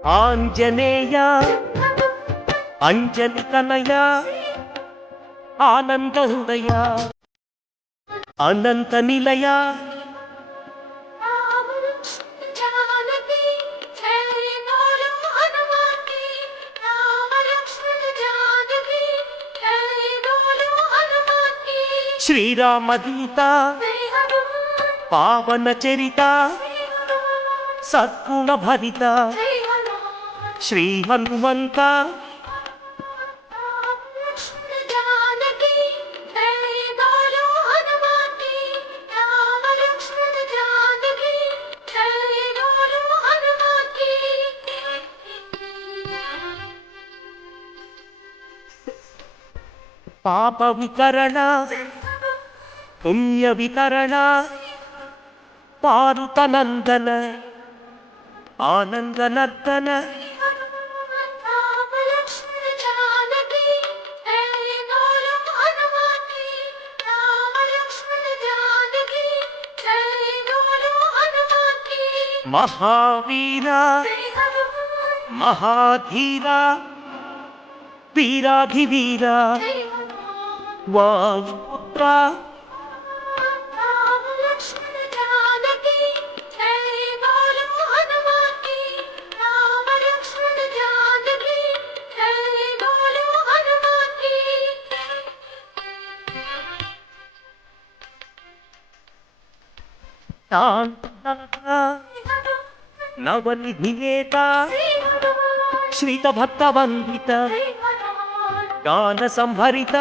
ఆంజనేయ అంజలి తనయ ఆనంద హృదయ అనంత నిలయ శ్రీరామదూత పావన చరిత సద్గుణ భరిత శ్రీ హనుమంత పాప వికరణ పుణ్య వికరణ పారుతనందన ఆనందనర్దన మహావీర మహాధీర వీరాధివీర వాయుపుత్ర నవనిధినేత శ్రీత భక్తవందిత గాన సంభరిత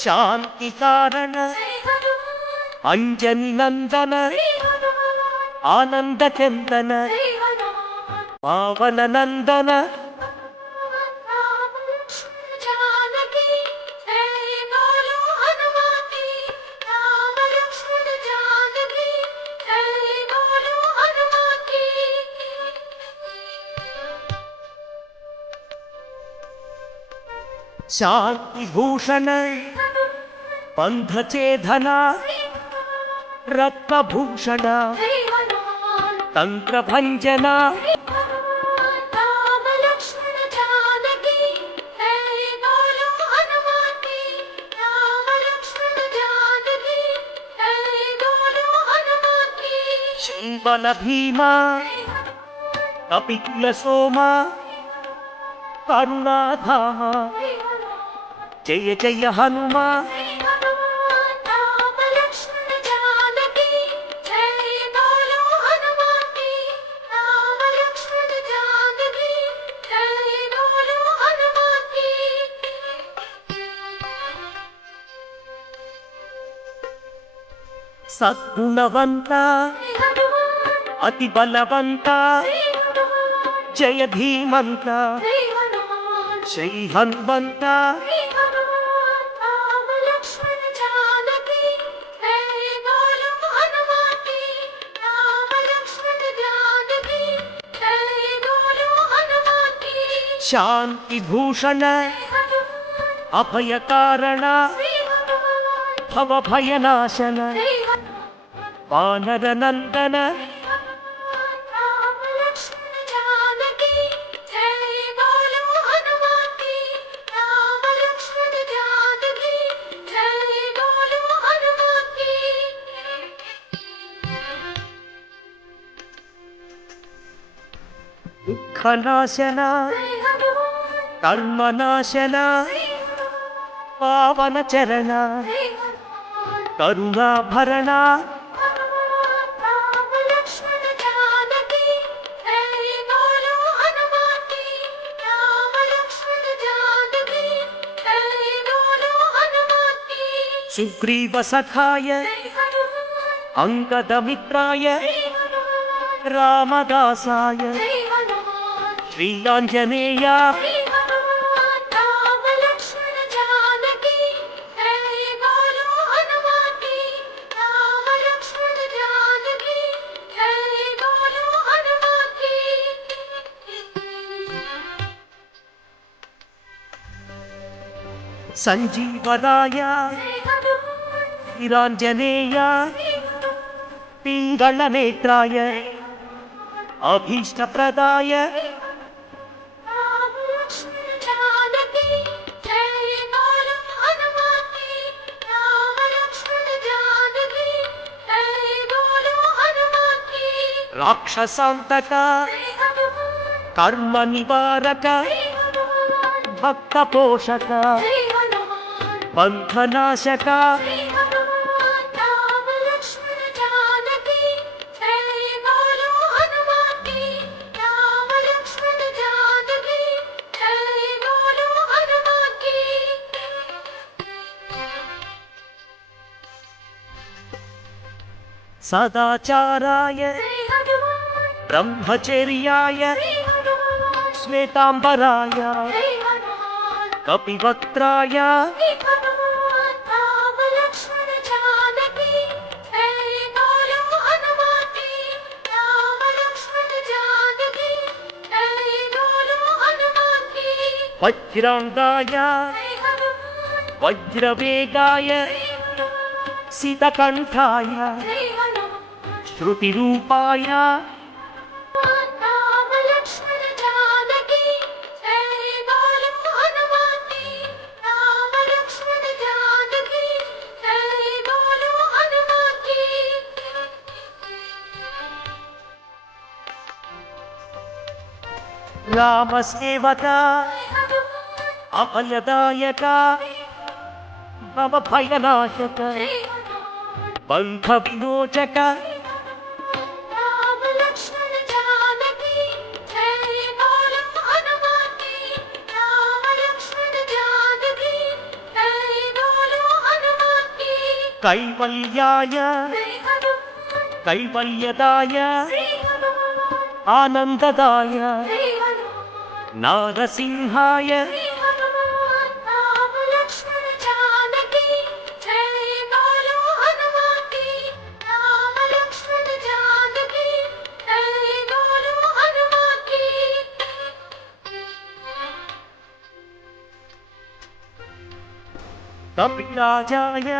శాంతి కారణ అంజని నందన ఆనంద చందన పావన నందన శాంతి భూషణ బంధచేధన రత్నభూషణ తంత్రభంజన శంబల భీమ కపికుల సోమ కరుణాధామ జయ జయ హనుమ సద్గుణవంత అతి బలవంత జయ ధీమంత శ్రీ హనుమంత శాంతి భూషణ అభయ కారణ భవ భయనాశన వానర నందన దుఃఖనాశన కర్మనాశన పావన చరణ కరుణాభరణ సుగ్రీవ సఖాయ అంగదమిత్రాయ రామదాసాయ శ్రీయాంజనేయ ಸಂಜೀವರಾಯ ನಿರಾಂಜನೇಯ ಪಿಂಗಳ ನೇತ್ರಾಯ ಅಭೀಷ್ಟಪ್ರದಾಯ ರಾಕ್ಷಸಾಂತಕ ಕರ್ಮ ನಿವಾರಕ ಭಕ್ತ ಪೋಷಕ ಬಂಧನಾಶಕ ಸದಾಚಾರಾಯ ಬ್ರಹ್ಮಚರ್ಯಾಯ ಶ್ವೇತಾಂಬರಾಯ ಕಪಿವಕ್ತ್ರಾಯ ವಜ್ರಾಂಗಾಯ ವಜ್ರವೇಗಾಯ ಸಿತಕಂಠಾಯ ಶ್ರುತಿರೂಪಾಯ ರಾಮ ಸೇವಕ ಅಭಯದಾಯಕ ಭವ ಭಯನಾಶಕ ಬಂಧ ವಿಮೋಚಕ ಕೈವಲ್ಯಾಯ ಕೈವಲ್ಯದಾಯ ಆನಂದದಾಯ ನಾರಸಿಂಹಾಯ ಕಪಿರಾಜಾಯ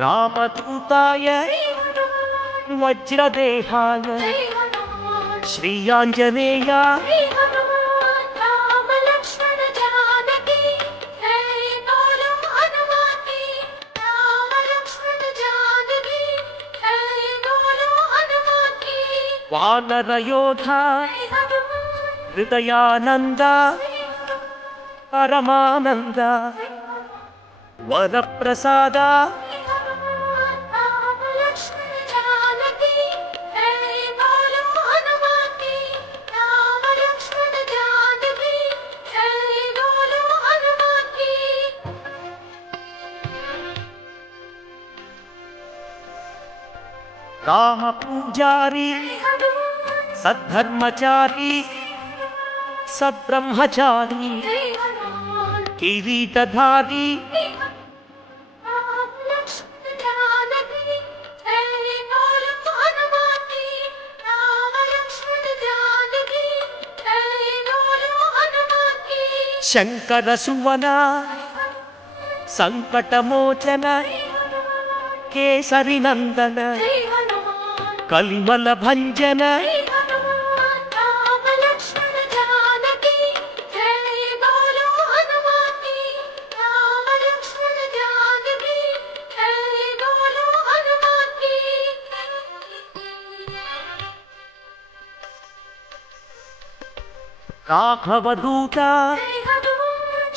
ರಾಮದೂತಾಯ ವಜ್ರದೇಹಾಯ ಶ್ರೀಯಾಂಜನೇಯ ವಾನರಯೋಧ ಹೃದಯಾನಂದ ಪರಮಾನಂದ ವರಪ್ರಸಾದ ಕಾಮ ಪೂಜಾರಿ ಸದ್ಧರ್ಮಚಾರಿ ಸದ್ಬ್ರಹ್ಮಚಾರಿ ಕಿರೀಟಧಾರಿ ಶಂಕರ ಸುವನ ಸಂಕಟಮೋಚನ ಕೇಸರಿ ನಂದನ ಕಲಿಮಲ ಭಂಜನ ರಾಘವದೂತ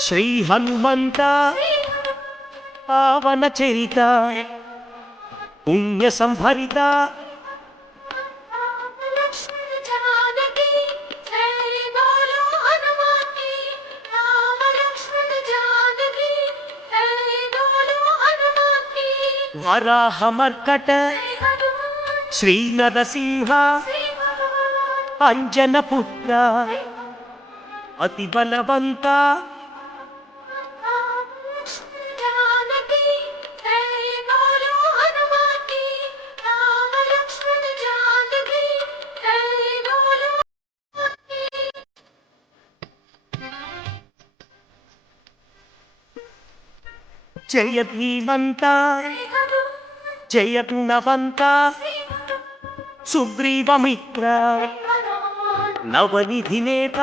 ಶ್ರೀ ಹನುಮಂತ ಪಾವನ ಚರಿತ ಪುಣ್ಯ ಸಂಭರಿತ ವರಾಹ ಮರ್ಕಟ ಶ್ರೀ ನರಸಿಂಹ ಅಂಜನ ಪುತ್ರ ಅತಿ ಬಲವಂತ జయ ధీమంత జయ గుణవంత సుగ్రీవమిత్ర నవనిధి నేత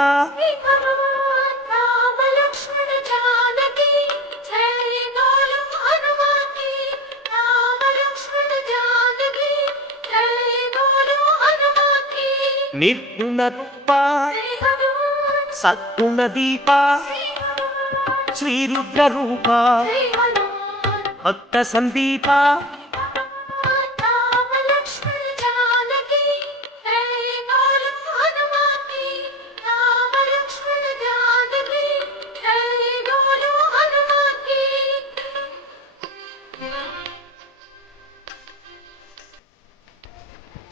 నిర్గుణ రూప సద్గుణ దీప శ్రీరుద్ర రూప భక్త సందీప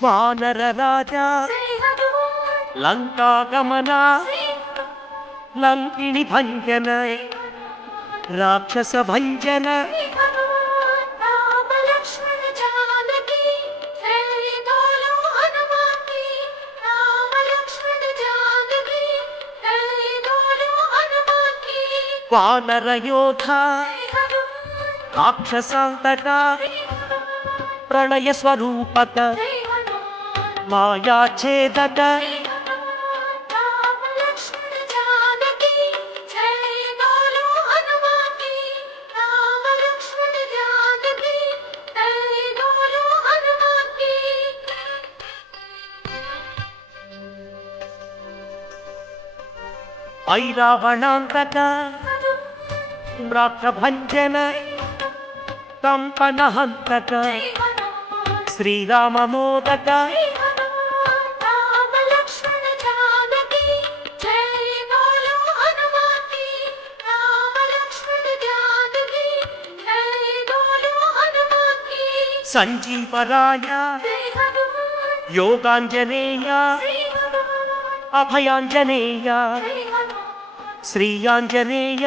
వానర రాజా లంకాగమన లంకిని భంజన రాక్షస భంజన వానర యోధ రాక్షసాంతక ప్రళయ స్వరూపక మాయాఛేదక ఐరావణాంతక మ్రాక్షభంజన కంపనహంతక శ్రీరామమోదక సంజీవరాయ యోగాంజనేయ అభయాంజనేయ శ్రీయాంజనేయ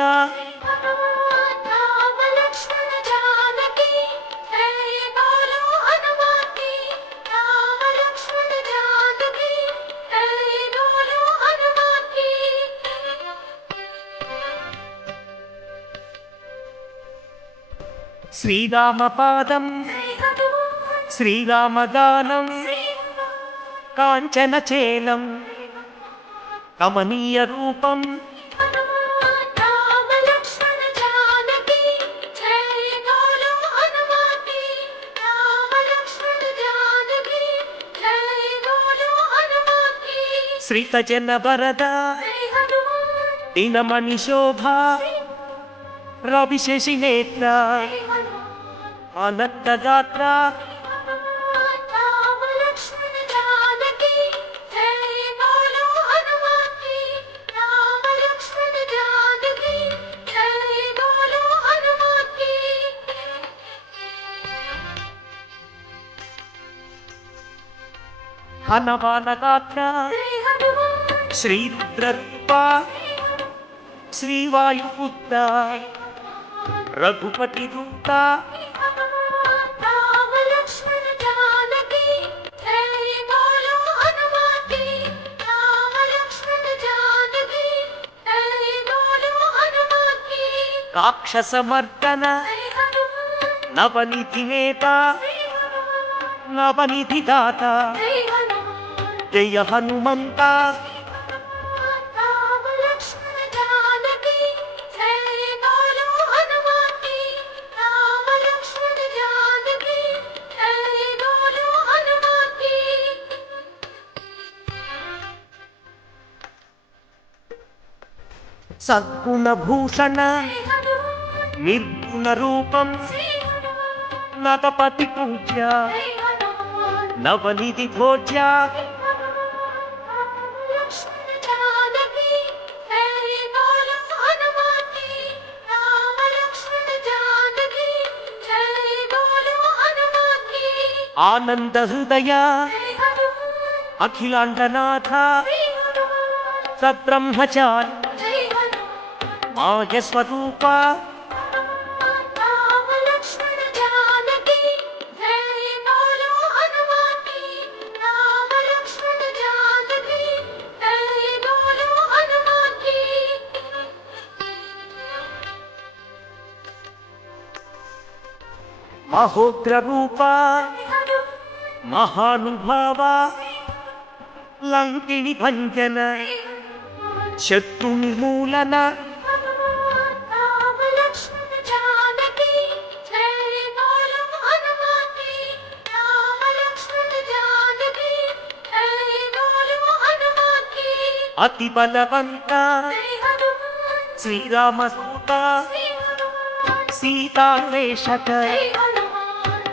శ్రీరామపాదం శ్రీరామగానం కాంచనచేలం కమనీయ రూపం శ్రీతజన వరద దీనమణి శోభ రవిశేషి నేత్ర ఆనందగాత్ర హనవానగాత్ర శ్రీరుద్రరూప శ్రీవాయుపుత్ర రఘుపతి దూత రాక్షసమర్దన నవనిధి నేత నవనిధి దాత జయ హనుమంత సద్గుణభూషణ నిర్గుణ రూపం నగపతి పూజ్య నవనిధి భోజ్య ఆనంద హృదయ అఖిలాండనాథ సద్బ్రహ్మచారి మాయస్వరూప మహోగ్ర రూప మహానుభావ లంకిణి భంజన శత్రు నిర్మూలన అతి బలవంత శ్రీరామసూత సీతాన్వేషక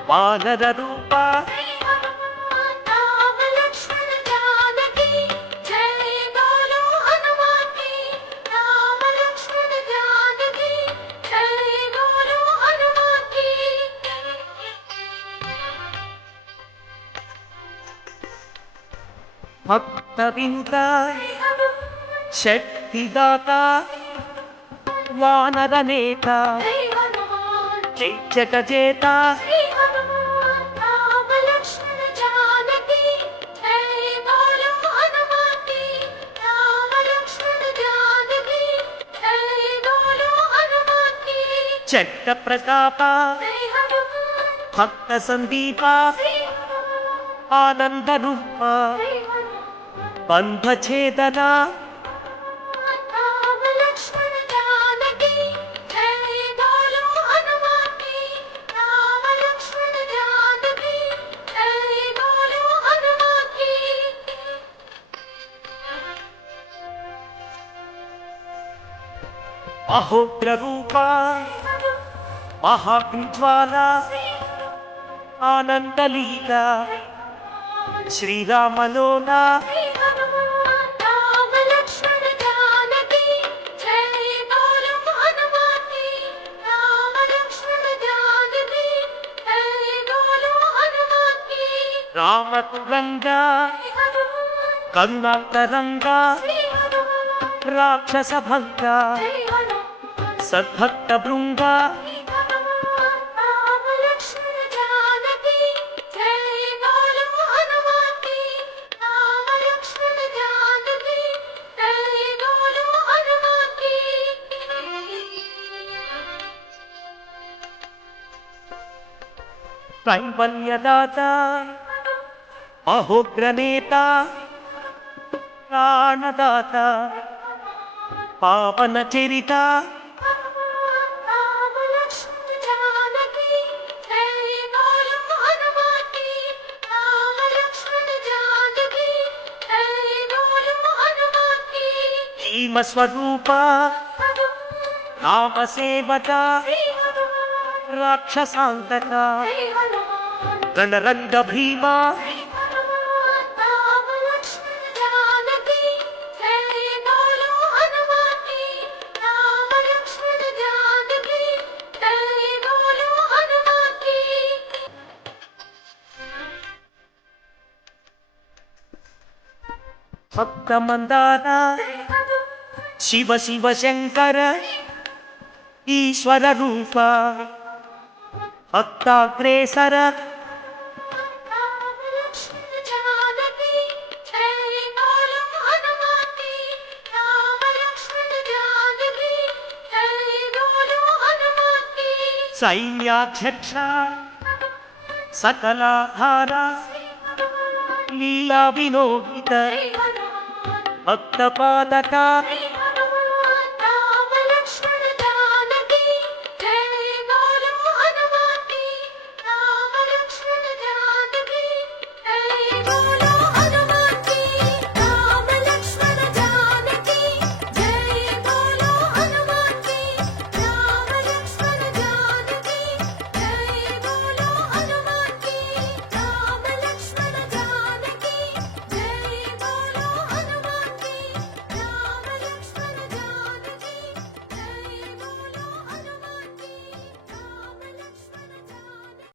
వానర రూప భక్తవింద శక్తిదాత వానర నేత చైచట చేత చట్ట ప్రతాప భక్త సందీప ఆనంద రూప బంధఛేదన అహోగ్ర రూప మహాజ్వాల ఆనందలీల శ్రీరామలోన రామతురంగ కరుణాంతరంగ రాక్షస భంగ సద్భక్త బృంగ కైవల్యదాత అహోగ్రనేత ప్రాణదాత పావన చరిత జీవస్వరూప నామసేవత రాక్షసాంతక రణరంగ భీమ భక్త మందార శివ శివ శంకర ఈశ్వర రూప భక్తాగ్రేసర సైన్యాధ్యక్ష సకలాధార లీలా వినోదిత భక్తపాలక